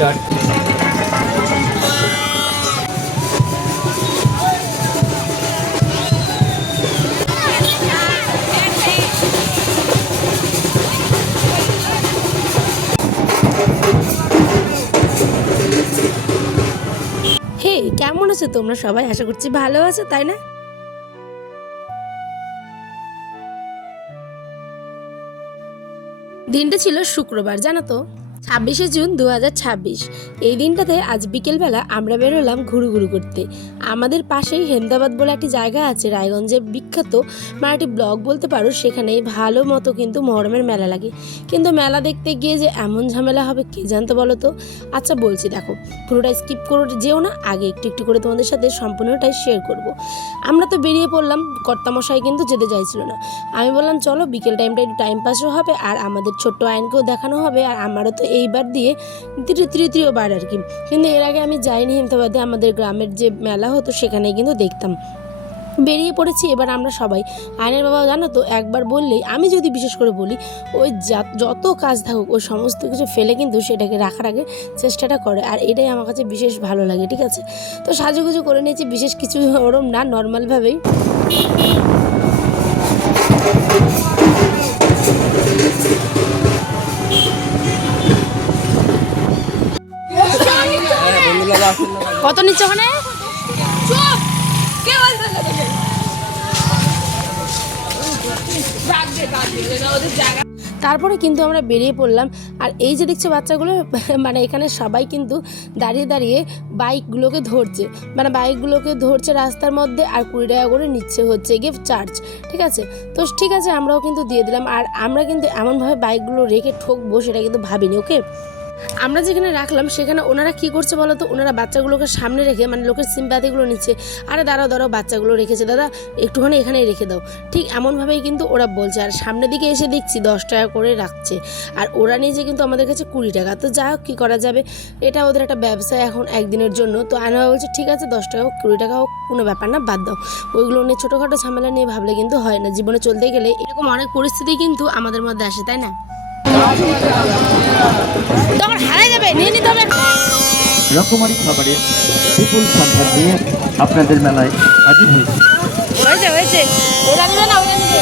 Start. হে, কেমন আছো তোমরা সবাই? আশা করছি ভালো আছো, তাই না? দিনটা ছিল শুক্রবার, জানো তো, 26শে জুন 2026। এই দিনটাতে আজ বিকেলবেলা আমরা বেরোলাম ঘুরু করতে। আমাদের পাশেই হেমদাবাদ বলে একটি জায়গা আছে, রায়গঞ্জের বিখ্যাত মানে একটি ব্লক বলতে পারো। সেখানে ভালো মতো কিন্তু মহরমের মেলা লাগে, কিন্তু মেলা দেখতে গিয়ে যে এমন ঝামেলা হবে কে জানতো বলো তো। আচ্ছা বলছি, দেখো পুরোটাই স্কিপ করে যেও না, আগে একটু একটু করে তোমাদের সাথে সম্পূর্ণটাই শেয়ার করব। আমরা তো বেরিয়ে পড়লাম, কর্তামশাই কিন্তু যেতে চাইছিল না। আমি বললাম চলো, বিকেল টাইমটা একটু টাইম পাসও হবে আর আমাদের ছোট্ট আইনকেও দেখানো হবে, আর আমারও তো এইবার দিয়ে তৃতীয়বার আর কি। কিন্তু এর আগে আমি যাইনি হেমতাবাদে, আমাদের গ্রামের যে মেলা হতো সেখানে কিন্তু দেখতাম। বেরিয়ে পড়েছি এবার আমরা সবাই। আয়নের বাবা জানো তো, একবার বললেই, আমি যদি বিশেষ করে বলি, ওই যত কাজ থাকুক ওই সমস্ত কিছু ফেলে কিন্তু সেটাকে রাখার আগে চেষ্টাটা করে, আর এটাই আমার কাছে বিশেষ ভালো লাগে। ঠিক আছে, তো সাজুগুজু করে নিয়েছি, বিশেষ কিছু ওরম না, নর্মালভাবেই। কত নিচ্ছে ওখানে? তারপরে কিন্তু আমরা বেরিয়ে পড়লাম। আর এই যে দেখছো বাচ্চাগুলো, মানে এখানে সবাই কিন্তু দাঁড়িয়ে দাঁড়িয়ে বাইকগুলোকে ধরছে রাস্তার মধ্যে, আর 20 টাকা করে নিচ্ছে হচ্ছে গিয়ে চার্জ। ঠিক আছে, তো ঠিক আছে, আমরাও কিন্তু দিয়ে দিলাম। আর আমরা কিন্তু এমনভাবে বাইকগুলো রেখে ঠকবো সেটা কিন্তু ভাবিনি। ওকে, আমরা যেখানে রাখলাম সেখানে ওনারা কি করছে বলো তো, ওনারা বাচ্চাগুলোকে সামনে রেখে মানে লোকের সিম্প্যাথিগুলো নিচ্ছে। আরে দাঁড়াও বাচ্চাগুলো রেখেছে দাদা, একটুখানি এখানেই রেখে দাও, ঠিক এমনভাবেই কিন্তু ওরা বলছে। আর সামনের দিকে এসে দেখছি 10 টাকা করে রাখছে, আর ওরা নিয়েছে কিন্তু আমাদের কাছে 20 টাকা। তো যা হোক, কী করা যাবে, এটা ওদের একটা ব্যবসায় এখন একদিনের জন্য। তো আয়না বলছে ঠিক আছে, 10 টাকা হোক 20 টাকা হোক, কোনো ব্যাপার না, বাদ দাও। ওইগুলো নিয়ে ছোটোখাটো ঝামেলা নিয়ে ভাবলে কিন্তু হয় না, জীবনে চলতে গেলে এরকম অনেক পরিস্থিতি কিন্তু আমাদের মধ্যে আসে, তাই না? তখন হারাই যাবে, নিয়ে নিতে হবে। রকমারি খাবারের বিপুল সম্ভার নিয়ে আপনাদের মেলায় হাজির হয়েছে। হয়েছে ওরা নিবে না, ওরা নিবে।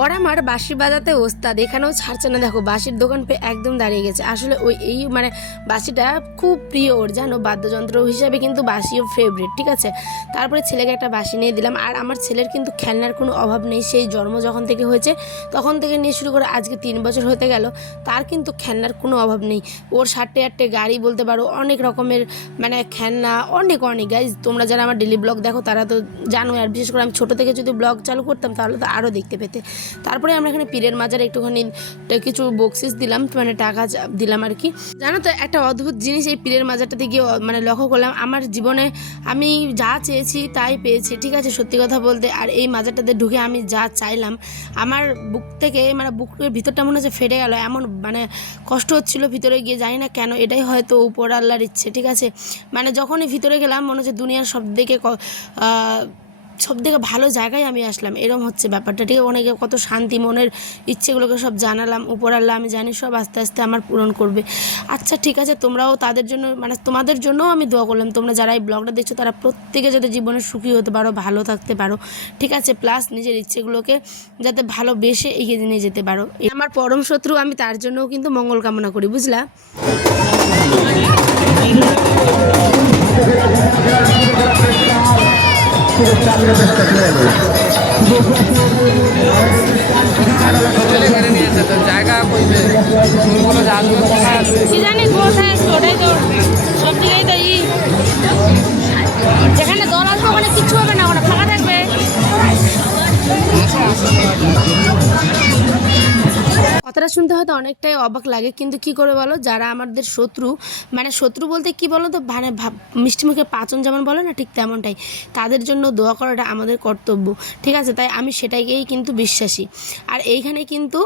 ওর আমার বাঁশি বাজাতে ওস্তাদ, এখানেও ছাড়ছে না। দেখো বাঁশির দোকান পেয়ে একদম দাঁড়িয়ে গেছে। আসলে ওই এই মানে বাঁশিটা খুব প্রিয় ওর, জানো, বাদ্যযন্ত্র হিসাবে কিন্তু বাঁশিও ফেভারিট। ঠিক আছে, তারপরে ছেলেকে একটা বাঁশি নিয়ে দিলাম। আর আমার ছেলের কিন্তু খেলনার কোনো অভাব নেই, সেই জন্ম যখন থেকে হয়েছে তখন থেকে নিয়ে শুরু করে আজকে 3 বছর হতে গেল, তার কিন্তু খেলনার কোনো অভাব নেই। ওর 7টে গাড়ি বলতে পারো, অনেক রকমের মানে খেলনা, অনেক গাইজ। তোমরা যারা আমার ডেলি ব্লগ দেখো তারা তো জানো, আর বিশেষ করে আমি ছোটো থেকে যদি ব্লগ চালু করতাম তাহলে তো আরও দেখতে পেতে। তারপরে আমরা এখানে পীরের মাজারে একটুখানি কিছু বক্সিস দিলাম, মানে টাকা দিলাম আর কি। জানো তো, একটা অদ্ভুত জিনিস এই পীরের মাজারটাতে গিয়ে মানে লক্ষ্য করলাম, আমার জীবনে আমি যা চেয়েছি তাই পেয়েছি। ঠিক আছে, সত্যি কথা বলতে। আর এই মাজারটাতে ঢুকে আমি যা চাইলাম, আমার বুক থেকে মানে বুকের ভিতরটা মনে হচ্ছে ফেটে গেল, এমন মানে কষ্ট হচ্ছিল ভিতরে গিয়ে, জানি না কেন। এটাই হয়তো উপর আল্লাহর ইচ্ছে। ঠিক আছে, মানে যখনই ভিতরে গেলাম মনে হচ্ছে দুনিয়ার সব থেকে ভালো জায়গায় আমি আসলাম, এরম হচ্ছে ব্যাপারটা। ঠিক আছে, অনেকে কত শান্তি, মনের ইচ্ছেগুলোকে সব জানালাম, উপর আল্লাহ আমি জানি সব আস্তে আস্তে আমার পূরণ করবে। আচ্ছা ঠিক আছে, তোমরাও তাদের জন্য মানে তোমাদের জন্যও আমি দোয়া করলাম, তোমরা যারা এই ব্লগটা দেখছো তারা প্রত্যেকে যাতে জীবনে সুখী হতে পারো, ভালো থাকতে পারো। ঠিক আছে, প্লাস নিজের ইচ্ছেগুলোকে যাতে ভালোবেসে এগিয়ে নিয়ে যেতে পারো। আমার পরম শত্রু, আমি তার জন্যও কিন্তু মঙ্গল কামনা করি, বুঝলা? কি জানি কোথায় আসবে, ওটাই তো সব জায়গায় তো যেখানে দল আসবে ওখানে কিচ্ছু হবে না, ওখানে ফাঁকা থাকবে। কথাটা শুনতে হয়তো অনেকটাই অবাক লাগে, কিন্তু কি করে বলো, যারা আমাদের শত্রু, মানে শত্রু বলতে কি বলো তো, মানে মিষ্টি মুখে পাচন যেমন বলে না, ঠিক তেমনটাই। তাদের জন্য দোয়া করাটা আমাদের কর্তব্য। ঠিক আছে, তাই আমি সেটাকেই কিন্তু বিশ্বাসী। আর এইখানে কিন্তু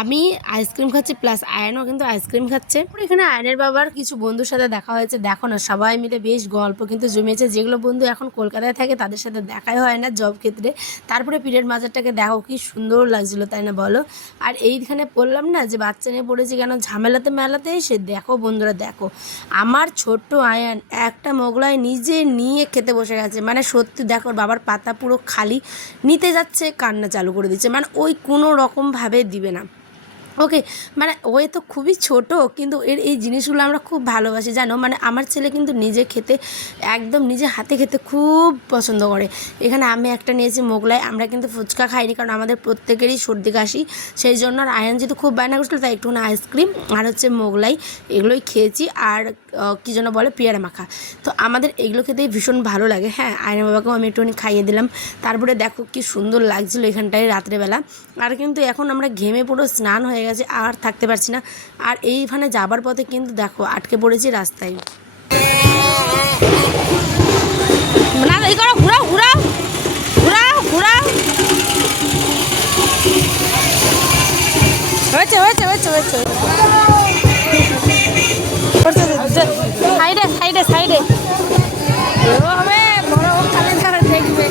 আমি আইসক্রিম খাচ্ছি, প্লাস আয়নও কিন্তু আইসক্রিম খাচ্ছে। এখানে আয়নের বাবার কিছু বন্ধুর সাথে দেখা হয়েছে। দেখো না, সবাই মিলে বেশ গল্প কিন্তু জমেছে। যেগুলো বন্ধু এখন কলকাতায় থাকে তাদের সাথে দেখাই হয় না জব ক্ষেত্রে। তারপরে পীরের মাজারটাকে দেখো কি সুন্দর লাগছিল, তাই না বলো? আর এইখানে বললাম না যে বাচ্চা নিয়ে পড়েছি কেন ঝামেলাতে মেলাতে এসে, দেখো বন্ধুরা দেখো আমার ছোট্ট আয়ান একটা মোগলাই নিজে নিয়ে খেতে বসে গেছে। মানে সত্যি দেখো বাবার পাতা পুরো খালি, নিতে যাচ্ছে কান্না চালু করে দিচ্ছে, মানে ওই কোনো রকমভাবে দিবে না ওকে। মানে ওই তো খুবই ছোট, কিন্তু এর এই জিনিসগুলো আমরা খুব ভালোবাসি জানো। মানে আমার ছেলে কিন্তু নিজে খেতে একদম নিজে হাতে খেতে খুব পছন্দ করে। এখানে আমি একটা নিয়েছি মোগলাই, আমরা কিন্তু ফুচকা খাইনি কারণ আমাদের প্রত্যেকেরই সর্দি কাশি, সেই জন্য। আর আয়ান যেহেতু খুব বায়না করছিল তাই একটুখানি আইসক্রিম আর হচ্ছে মোগলাই এগুলোই খেয়েছি। আর কী যেন বলে পেয়ারা মাখা, তো আমাদের এগুলো খেতেই ভীষণ ভালো লাগে। হ্যাঁ, আয়না বাবাকেও আমি একটুখানি খাইয়ে দিলাম। তারপরে দেখো কি সুন্দর লাগছিলো এখানটায় রাত্রেবেলা। আর কিন্তু এখন আমরা ঘেমে পুরো স্নান হয়ে গেছে, আর থাকতে পারছি না। আর এইখানে যাবার পথে কিন্তু দেখো আটকে পড়েছি রাস্তায়। না এই করো, ঘুরাও ঘুরাও ঘুরাও ঘুরাও। হয়েছে হয়েছে হয়েছে হয়েছে, সাইডে সাইডে সাইডে হবে বড় কালে তারা দেখবে।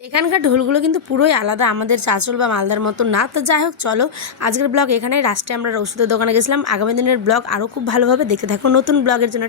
এখানকার ঢোলগুলো কিন্তু পুরোই আলাদা, আমাদের চাঁচল বা মালদার মতো না। তো যাই হোক চলো আজকের ব্লগ এখানেই রাস্টে আমরা ওষুধের দোকানে গেছিলাম। আগামী দিনের ব্লগ আরও খুব ভালোভাবে দেখতে থাকো। নতুন ব্লগের জন্য